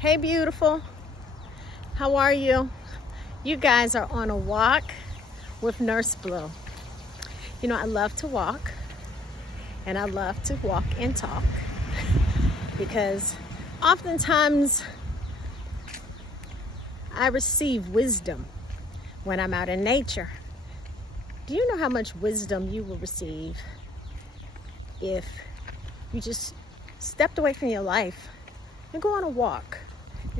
Hey, beautiful. How are you? You guys are on a walk with Nurse Blue. You know, I love to walk, and I love to walk and talk because oftentimes I receive wisdom when I'm out in nature. Do you know how much wisdom you will receive if you just stepped away from your life and go on a walk?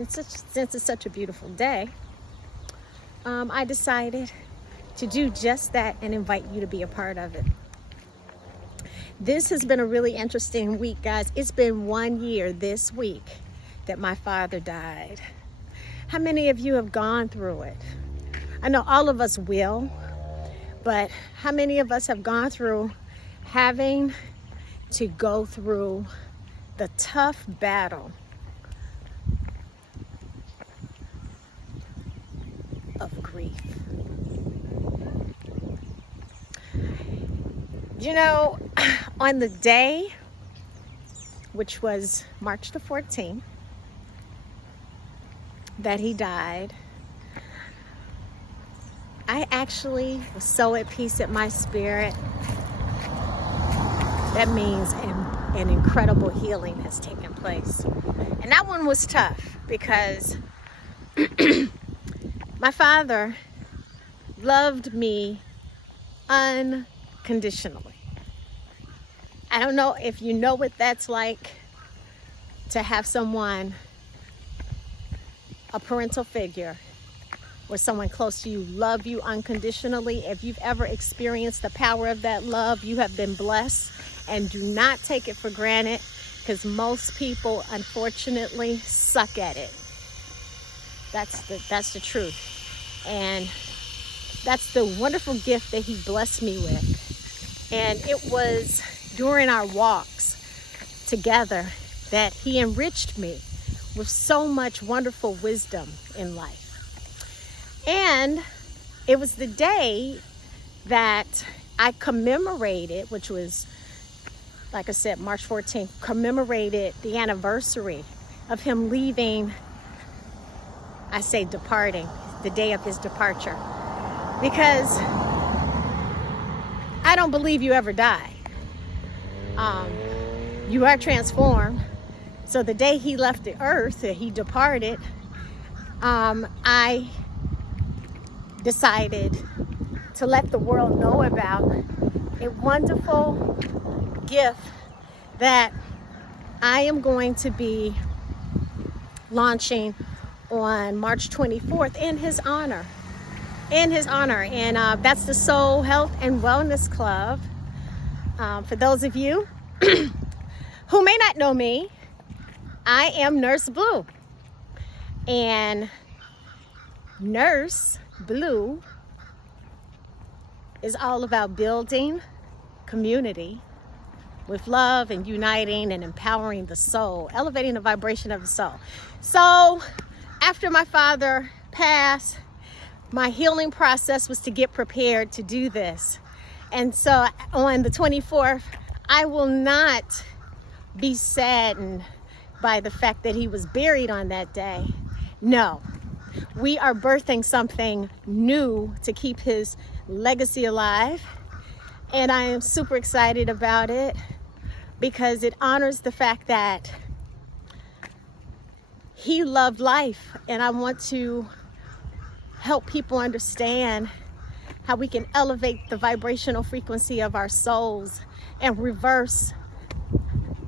Since it's such a beautiful day, I decided to do just that and invite you to be a part of it. This has been a really interesting week, guys. It's been 1 year this week that my father died. How many of you have gone through it? I know all of us will, but how many of us have gone through having to go through the tough battle of grief? You know, on the day, which was March the 14th, that he died, I actually was so at peace in my spirit. That means an incredible healing has taken place. And that one was tough because my father loved me unconditionally. I don't know if you know what that's like to have someone, a parental figure, or someone close to you love you unconditionally. If you've ever experienced the power of that love, you have been blessed, and do not take it for granted, because most people unfortunately suck at it. That's the truth. And that's the wonderful gift that he blessed me with. And it was during our walks together that he enriched me with so much wonderful wisdom in life. And it was the day that I commemorated, which was, like I said, March 14th, commemorated the anniversary of him leaving, I say departing, the day of his departure. Because I don't believe you ever die. You are transformed. So the day he left the earth, that he departed, I decided to let the world know about a wonderful gift that I am going to be launching on March 24th in his honor. And that's the Soul Health and Wellness Club. For those of you who may not know me, I am Nurse Blue. And Nurse Blue is all about building community with love and uniting and empowering the soul, elevating the vibration of the soul. So after my father passed, my healing process was to get prepared to do this. And so on the 24th, I will not be saddened by the fact that he was buried on that day. No, we are birthing something new to keep his legacy alive. And I am super excited about it because it honors the fact that he loved life. And I want to help people understand how we can elevate the vibrational frequency of our souls and reverse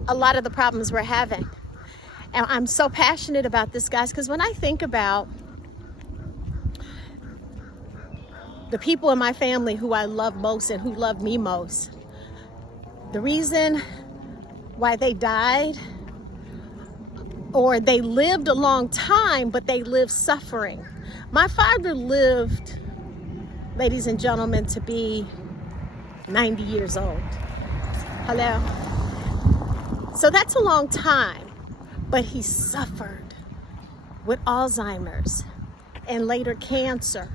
a lot of the problems we're having. And I'm so passionate about this, guys, because when I think about the people in my family who I love most and who love me most, the reason why they died, or they lived a long time, but they lived suffering. My father lived, ladies and gentlemen, to be 90 years old. Hello? So that's a long time, but he suffered with Alzheimer's and later cancer.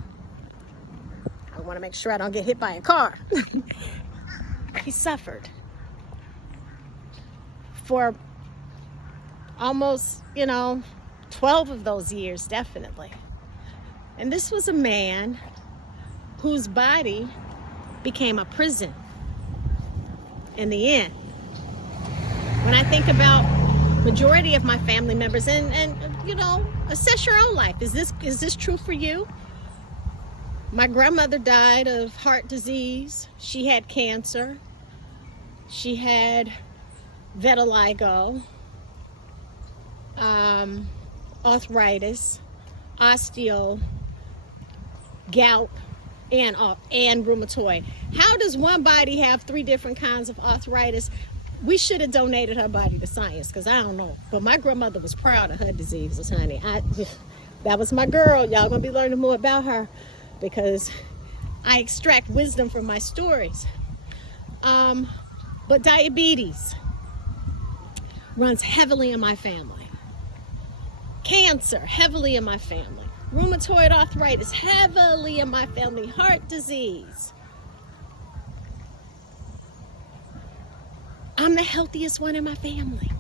I want to make sure I don't get hit by a car. He suffered for almost, 12 of those years, definitely. And this was a man whose body became a prison in the end. When I think about majority of my family members, and you know, assess your own life. Is this true for you? My grandmother died of heart disease. She had cancer. She had vitiligo, arthritis, osteo, gout, and rheumatoid. How does one body have 3 different kinds of arthritis? We should have donated her body to science, because I don't know. But my grandmother was proud of her diseases, honey. That was my girl. Y'all gonna be learning more about her, because I extract wisdom from my stories. But diabetes runs heavily in my family. Cancer, heavily in my family. Rheumatoid arthritis, heavily in my family. Heart disease. I'm the healthiest one in my family.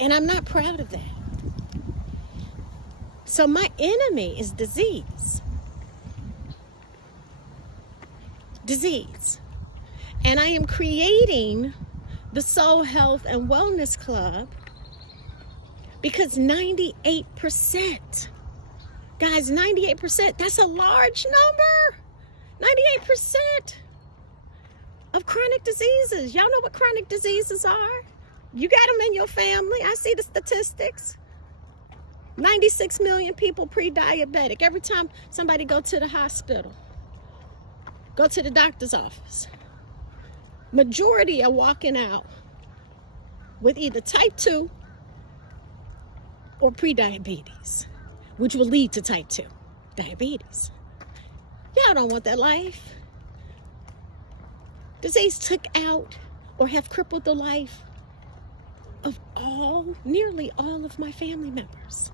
And I'm not proud of that. So my enemy is disease. Disease. And I am creating the Soul Health and Wellness Club because 98%, guys, 98%, that's a large number. 98% of chronic diseases. Y'all know what chronic diseases are? You got them in your family. I see the statistics. 96 million people pre-diabetic. Every time somebody go to the hospital, go to the doctor's office, majority are walking out with either type 2 or pre-diabetes, which will lead to type 2 diabetes. Y'all don't want that life. Disease took out or have crippled the life of nearly all of my family members.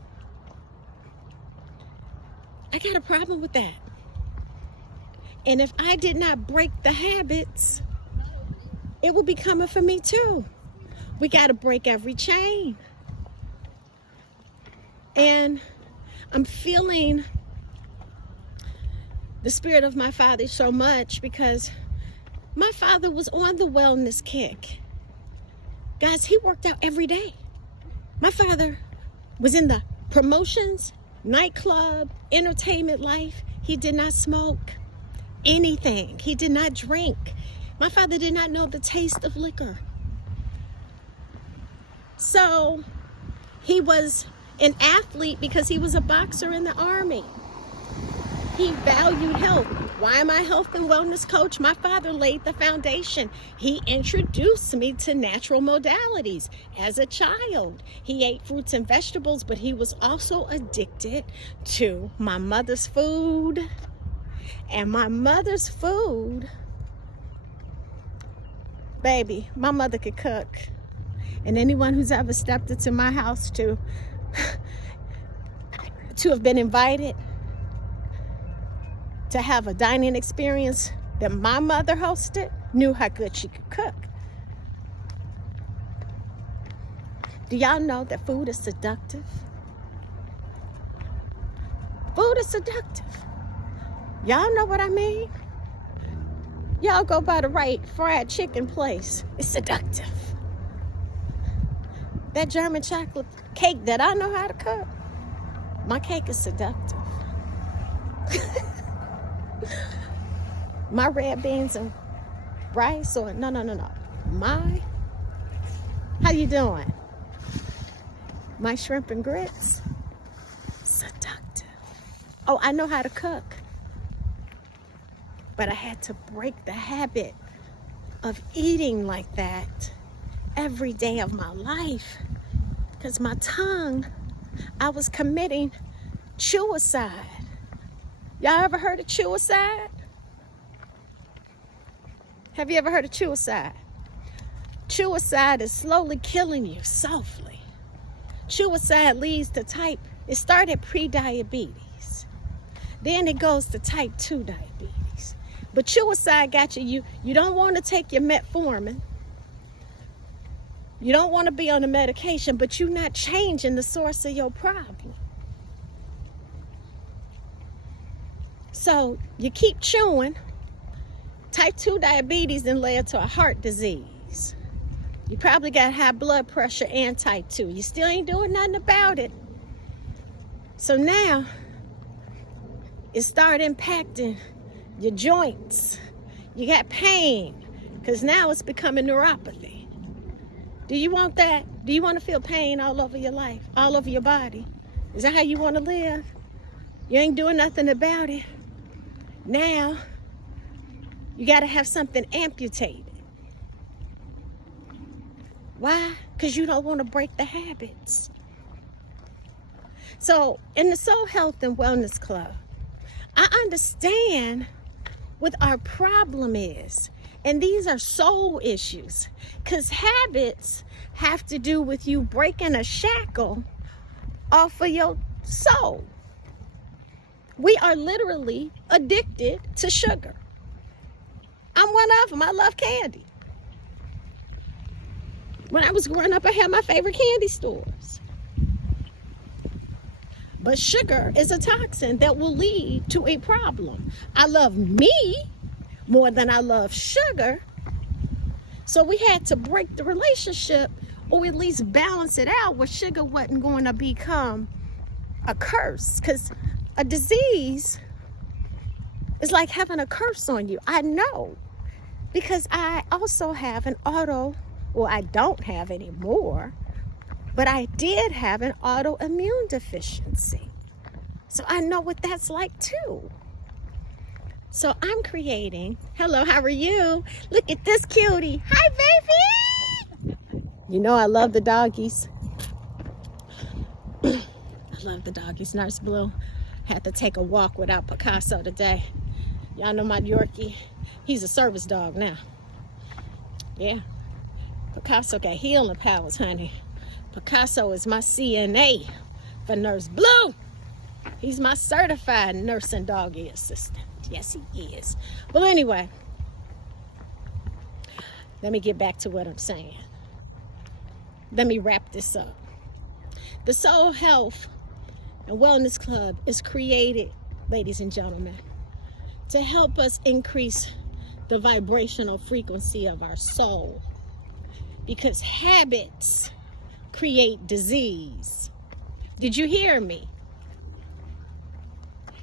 I got a problem with that. And if I did not break the habits, it would be coming for me too. We got to break every chain. And I'm feeling the spirit of my father so much because my father was on the wellness kick. Guys, he worked out every day. My father was in the promotions, nightclub, entertainment life. He did not smoke anything. He did not drink. My father did not know the taste of liquor. So he was an athlete because he was a boxer in the Army. He valued health. Why am I a health and wellness coach? My father laid the foundation. He introduced me to natural modalities as a child. He ate fruits and vegetables, but he was also addicted to my mother's food. And my mother's food, baby, my mother could cook. And anyone who's ever stepped into my house to have been invited to have a dining experience that my mother hosted knew how good she could cook. Do y'all know that food is seductive? Food is seductive. Y'all know what I mean? Y'all go by the right fried chicken place. It's seductive. That German chocolate cake that I know how to cook, my cake is seductive. My red beans and rice, or no. How you doing? My shrimp and grits, seductive. Oh, I know how to cook. But I had to break the habit of eating like that every day of my life. Because my tongue, I was committing suicide. Y'all ever heard of suicide? Have you ever heard of suicide? Suicide is slowly killing you softly. Suicide leads to it started pre-diabetes. Then it goes to type 2 diabetes. But suicide got you don't want to take your metformin. You don't want to be on the medication, but you're not changing the source of your problem. So you keep chewing. Type 2 diabetes then led to a heart disease. You probably got high blood pressure and type 2. You still ain't doing nothing about it. So now it started impacting your joints. You got pain because now it's becoming neuropathy. Do you want that? Do you want to feel pain all over your life, all over your body? Is that how you want to live? You ain't doing nothing about it. Now you got to have something amputated. Why? Because you don't want to break the habits. So in the Soul Health and Wellness Club, I understand what our problem is. And these are soul issues. Because habits have to do with you breaking a shackle off of your soul. We are literally addicted to sugar. I'm one of them. I love candy. When I was growing up, I had my favorite candy stores. But sugar is a toxin that will lead to a problem. I love me more than I love sugar. So we had to break the relationship, or at least balance it out where sugar wasn't going to become a curse. Because a disease is like having a curse on you. I know. Because I also have an I don't have anymore, but I did have an autoimmune deficiency. So I know what that's like too. So I'm creating, hello, how are you? Look at this cutie. Hi, baby. You know I love the doggies. I love the doggies. Nurse Blue had to take a walk without Picasso today. Y'all know my Yorkie. He's a service dog now. Yeah. Picasso got healing powers, honey. Picasso is my CNA for Nurse Blue. He's my certified nursing doggy assistant. Yes, he is. Well, anyway, let me get back to what I'm saying. Let me wrap this up. The Soul Health and Wellness Club is created, ladies and gentlemen, to help us increase the vibrational frequency of our soul. Because habits create disease. Did you hear me?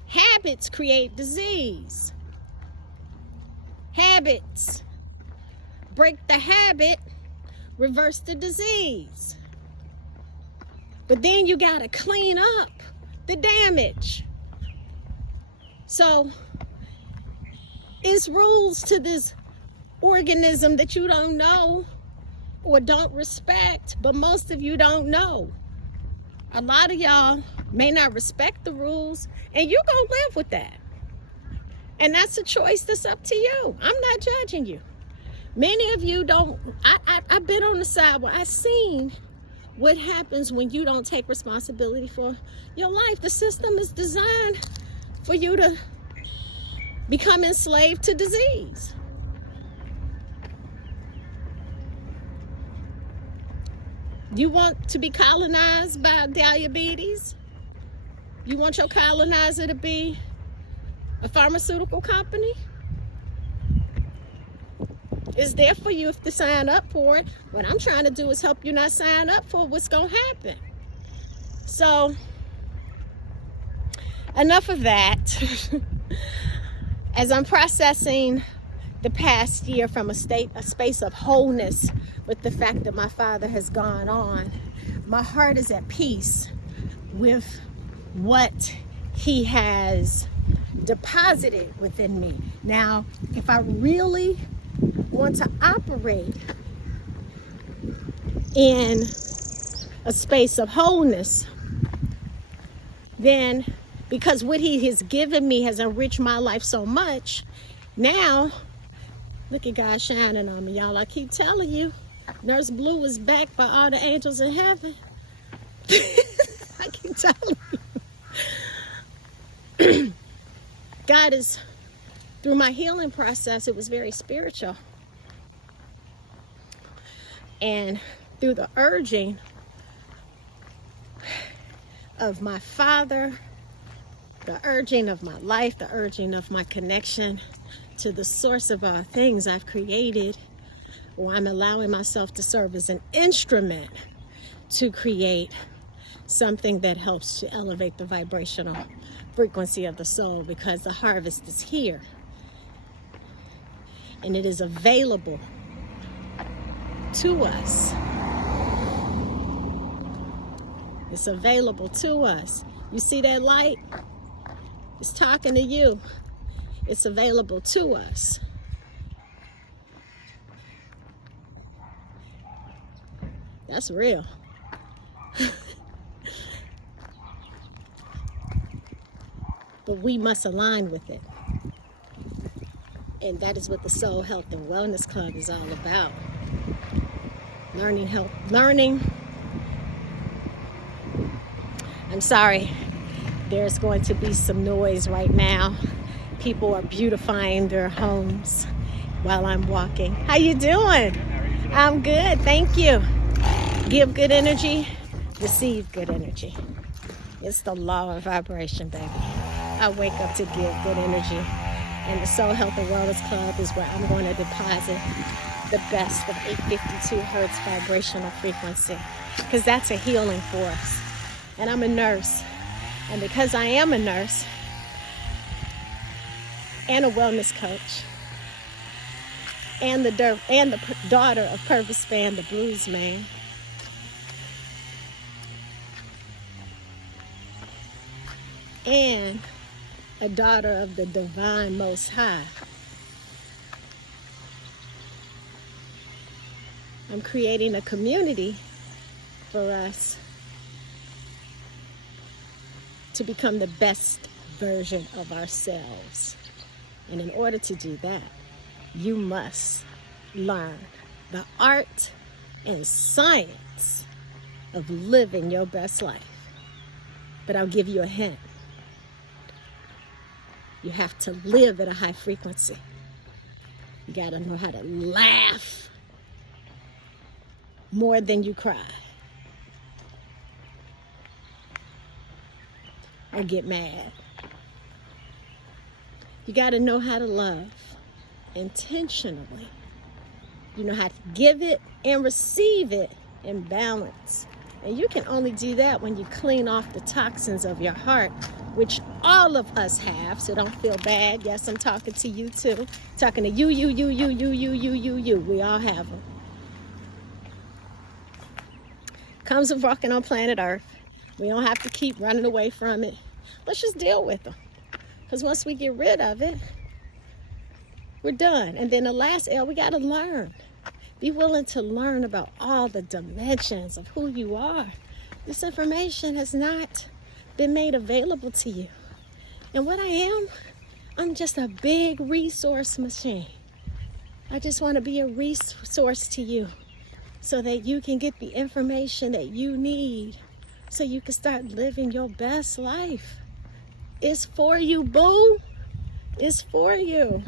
Habits create disease. Habits. Break the habit, reverse the disease. But then you got to clean up the damage. So it's rules to this organism that you don't know or don't respect, but most of you don't know. A lot of y'all may not respect the rules, and you're gonna live with that. And that's a choice that's up to you. I'm not judging you. Many of you don't. I've been on the side where I've seen what happens when you don't take responsibility for your life. The system is designed for you to become enslaved to disease. You want to be colonized by diabetes? You want your colonizer to be a pharmaceutical company? It's there for you if to sign up for it. What I'm trying to do is help you not sign up for what's going to happen. So, enough of that. As I'm processing the past year from a space of wholeness with the fact that my father has gone on, my heart is at peace with what he has deposited within me. Now, if I really want to operate in a space of wholeness, then because what he has given me has enriched my life so much, now look at God shining on me, y'all. I keep telling you, Nurse Blue is backed by all the angels in heaven. I keep telling you. God is, through my healing process, it was very spiritual. And through the urging of my Father, the urging of my life, the urging of my connection to the source of all things I've created, or I'm allowing myself to serve as an instrument to create something that helps to elevate the vibrational frequency of the soul, because the harvest is here and it is available to us. It's available to us. You see that light? It's talking to you. It's available to us. That's real. But we must align with it. And that is what the Soul Health and Wellness Club is all about. Learning. I'm sorry, there's going to be some noise right now. People are beautifying their homes while I'm walking. How you doing? I'm good, thank you. Give good energy, receive good energy. It's the law of vibration, baby. I wake up to give good energy. And the Soul Health and Wellness Club is where I'm going to deposit the best of 852 hertz vibrational frequency, because that's a healing for us. And I'm a nurse. And because I am a nurse and a wellness coach and the daughter of Purvis Span, the blues man, and a daughter of the divine Most High, I'm creating a community for us to become the best version of ourselves. And in order to do that, you must learn the art and science of living your best life. But I'll give you a hint. You have to live at a high frequency. You gotta know how to laugh more than you cry, or get mad. You gotta know how to love intentionally. You know how to give it and receive it in balance. And you can only do that when you clean off the toxins of your heart, which all of us have, so don't feel bad. Yes, I'm talking to you too. Talking to you. We all have them. Comes with walking on planet Earth. We don't have to keep running away from it. Let's just deal with them. Because once we get rid of it, we're done. And then the last L, we got to learn. Be willing to learn about all the dimensions of who you are. This information has not been made available to you. And what I am, I'm just a big resource machine. I just want to be a resource to you so that you can get the information that you need so you can start living your best life. It's for you, boo. It's for you.